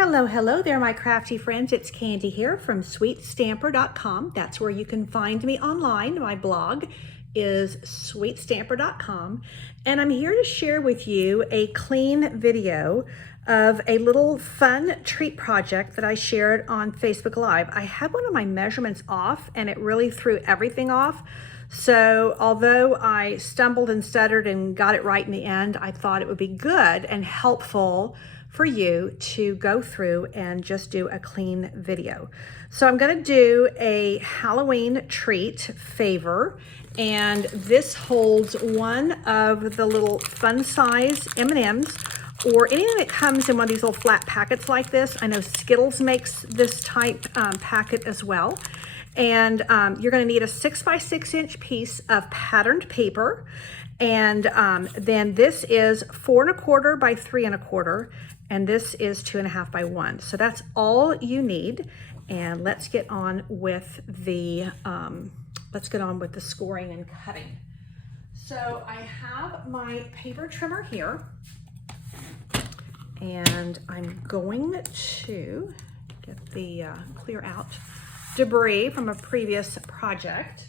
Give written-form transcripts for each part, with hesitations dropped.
Hello, hello there, my crafty friends. It's Candy here from sweetstamper.com. That's where you can find me online. My blog is sweetstamper.com. And I'm here to share with you a clean video of a little fun treat project that I shared on Facebook Live. I had one of my measurements off and it really threw everything off. So although I stumbled and stuttered and got it right in the end, I thought it would be good and helpful for you to go through and just do a clean video. So I'm going to do a Halloween treat favor, and this holds one of the little fun size M&Ms or anything that comes in one of these little flat packets like this. I know Skittles makes this type packet as well. And you're going to need a 6x6 inch piece of patterned paper. And then this is 4 1/4 by 3 1/4. And this is 2.5 by 1. So that's all you need. And let's get on with the scoring and cutting. So I have my paper trimmer here, and I'm going to get the clear out debris from a previous project.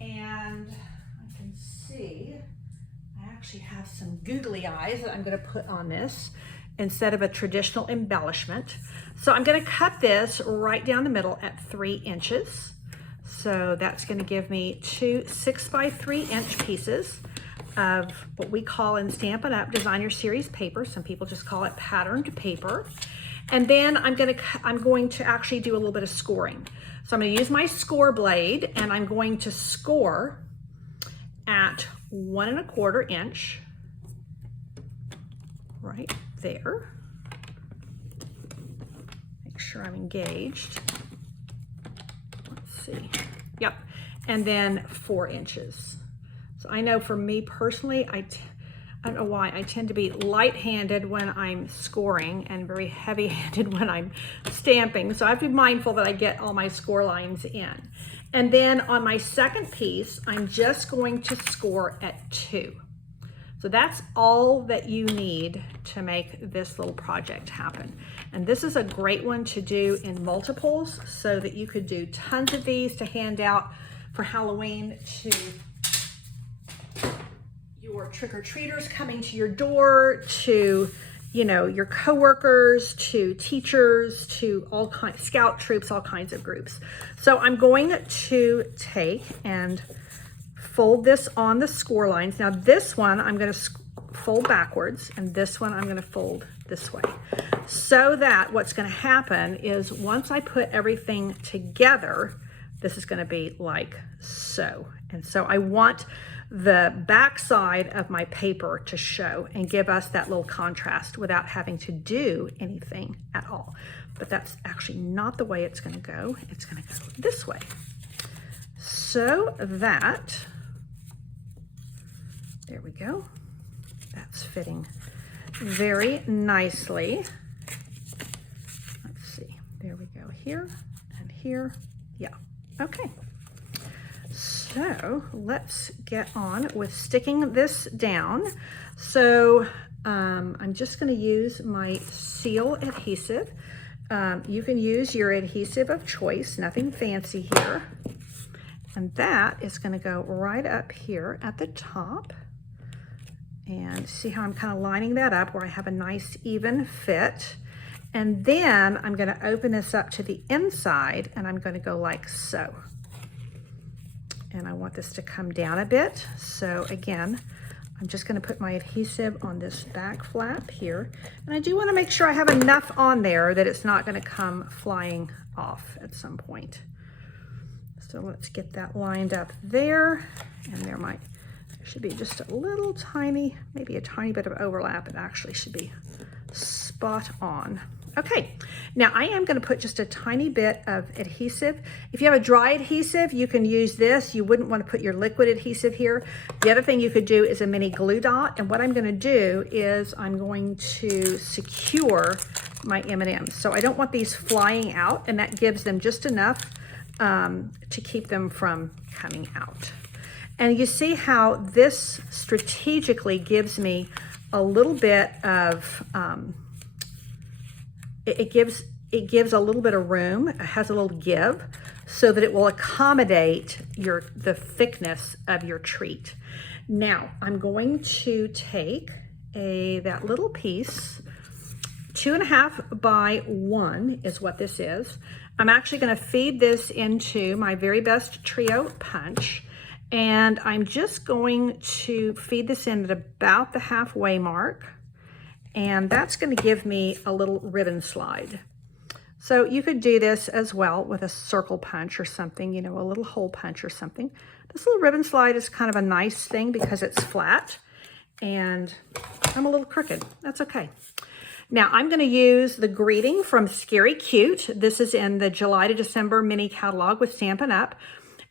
And I can see I actually have some googly eyes that I'm going to put on this instead of a traditional embellishment. So I'm going to cut this right down the middle at 3 inches. So that's going to give me two 6x3 inch pieces of what we call in Stampin' Up! Designer Series paper. Some people just call it patterned paper. And then I'm going to actually do a little bit of scoring. So I'm going to use my score blade, and I'm going to score at 1 1/4 inch right there. Make sure I'm engaged. Let's see. Yep. And then 4 inches. So I know for me personally, I don't know why, I tend to be light-handed when I'm scoring and very heavy-handed when I'm stamping. So I have to be mindful that I get all my score lines in. And then on my second piece, I'm just going to score at 2. So that's all that you need to make this little project happen. And this is a great one to do in multiples so that you could do tons of these to hand out for Halloween to your trick-or-treaters coming to your door, to your coworkers, to teachers, to all kinds, scout troops, all kinds of groups. So I'm going to take and fold this on the score lines. Now this one I'm going to fold backwards, and this one I'm going to fold this way. So that what's going to happen is once I put everything together, this is going to be like so. And so I want the back side of my paper to show and give us that little contrast without having to do anything at all. But that's actually not the way it's going to go. It's going to go this way. So that, there we go. That's fitting very nicely. Let's see. There we go. Here and here. Yeah. Okay. So let's get on with sticking this down. So I'm just going to use my seal adhesive. You can use your adhesive of choice, nothing fancy here. And that is going to go right up here at the top. And see how I'm kind of lining that up where I have a nice even fit. And then I'm going to open this up to the inside, and I'm going to go like so. And I want this to come down a bit. So again, I'm just going to put my adhesive on this back flap here. And I do want to make sure I have enough on there that it's not going to come flying off at some point. So let's get that lined up there. And there should be just a little tiny, maybe a tiny bit of overlap. It actually should be spot on. Okay, now I am going to put just a tiny bit of adhesive. If you have a dry adhesive, you can use this. You wouldn't want to put your liquid adhesive here. The other thing you could do is a mini glue dot. And what I'm going to do is I'm going to secure my M&Ms. So I don't want these flying out, and that gives them just enough to keep them from coming out. And you see how this strategically gives me a little bit of it gives a little bit of room. It has a little give so that it will accommodate the thickness of your treat. Now I'm going to take that little piece, 2.5 by 1 is what this is. I'm actually going to feed this into my Very Best Trio punch, and I'm just going to feed this in at about the halfway mark, and that's going to give me a little ribbon slide. So you could do this as well with a circle punch or something, you know, a little hole punch or something. This little ribbon slide is kind of a nice thing because it's flat, and I'm a little crooked. That's okay. Now I'm going to use the greeting from Scary Cute. This is in the July to December mini catalog with Stampin' Up.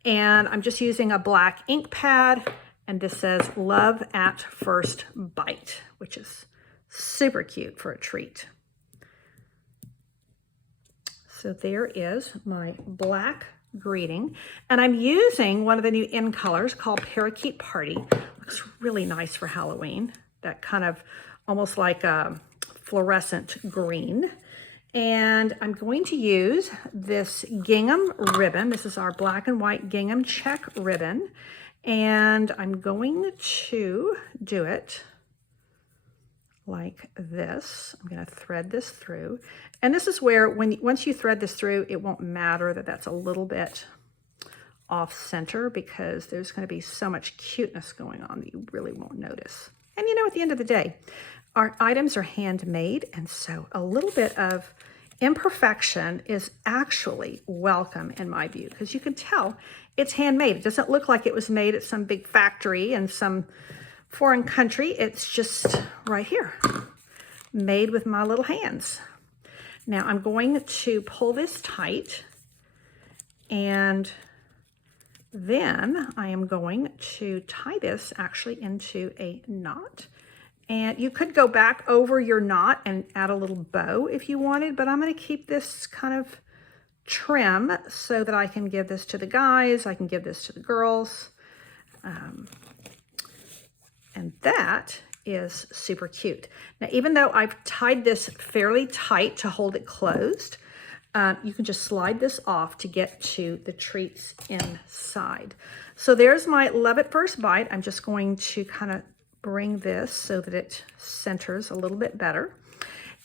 And I'm just using a black ink pad, and this says Love at First Bite, which is super cute for a treat. So there is my black greeting, and I'm using one of the new in colors called Parakeet Party. Looks really nice for Halloween. That kind of almost like a fluorescent green. And I'm going to use this gingham ribbon. This is our black and white gingham check ribbon. And I'm going to do it like this. I'm going to thread this through. And this is where once you thread this through, it won't matter that that's a little bit off center, because there's going to be so much cuteness going on that you really won't notice. And you know, at the end of the day, our items are handmade, and so a little bit of imperfection is actually welcome in my view, because you can tell it's handmade. It doesn't look like it was made at some big factory in some foreign country. It's just right here, made with my little hands. Now I'm going to pull this tight, and then I am going to tie this actually into a knot. And you could go back over your knot and add a little bow if you wanted, but I'm going to keep this kind of trim so that I can give this to the guys, I can give this to the girls. And that is super cute. Now, even though I've tied this fairly tight to hold it closed, you can just slide this off to get to the treats inside. So there's my Love at First Bite. I'm just going to kind of bring this so that it centers a little bit better.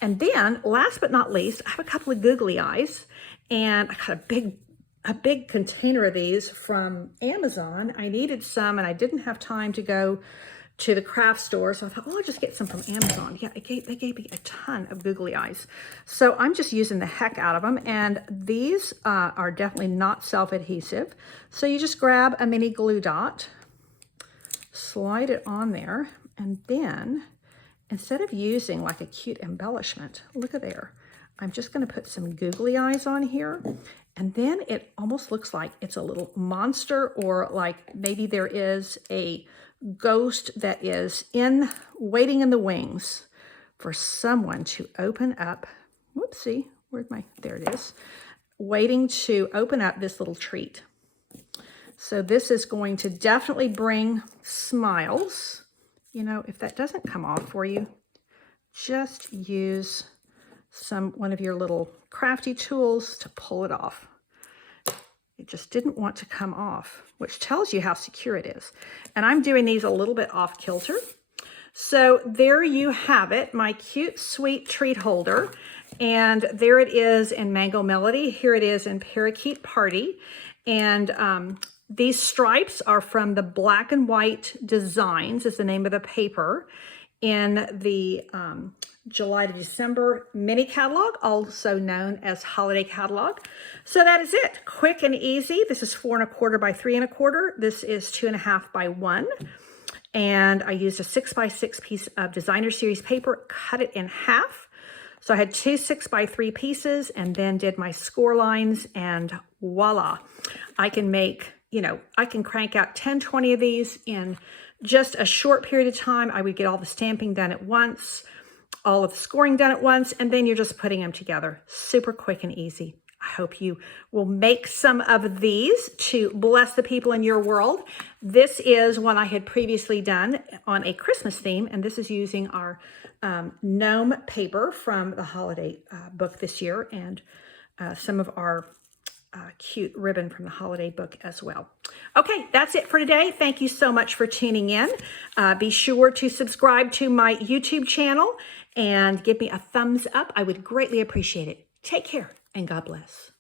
And then last but not least, I have a couple of googly eyes, and I got a big container of these from Amazon. I needed some and I didn't have time to go to the craft store, so I thought, oh, I'll just get some from Amazon. Yeah, they gave me a ton of googly eyes. So I'm just using the heck out of them, and these are definitely not self-adhesive. So you just grab a mini glue dot, slide it on there, and then instead of using like a cute embellishment, look at there, I'm just going to put some googly eyes on here, and then it almost looks like it's a little monster, or like maybe there is a ghost that is waiting in the wings for someone to open up. Whoopsie, there it is, waiting to open up this little treat. So this is going to definitely bring smiles. You know, if that doesn't come off for you, just use one of your little crafty tools to pull it off. It just didn't want to come off, which tells you how secure it is. And I'm doing these a little bit off kilter. So there you have it, my cute, sweet treat holder. And there it is in Mango Melody. Here it is in Parakeet Party. And these stripes are from the Black and White Designs, is the name of the paper, in the July to December mini catalog, also known as holiday catalog. So that is it, quick and easy. This is 4 1/4 by 3 1/4. This is 2.5 by 1. And I used a 6 by 6 piece of designer series paper, cut it in half. So I had 2 6 by 3 pieces, and then did my score lines, and voila. I can make, you know, I can crank out 10, 20 of these in just a short period of time. I would get all the stamping done at once, all of the scoring done at once, and then you're just putting them together. Super quick and easy. I hope you will make some of these to bless the people in your world. This is one I had previously done on a Christmas theme, and this is using our gnome paper from the holiday book this year, and some of our cute ribbon from the holiday book as well. Okay, that's it for today. Thank you so much for tuning in. Be sure to subscribe to my YouTube channel and give me a thumbs up. I would greatly appreciate it. Take care and God bless.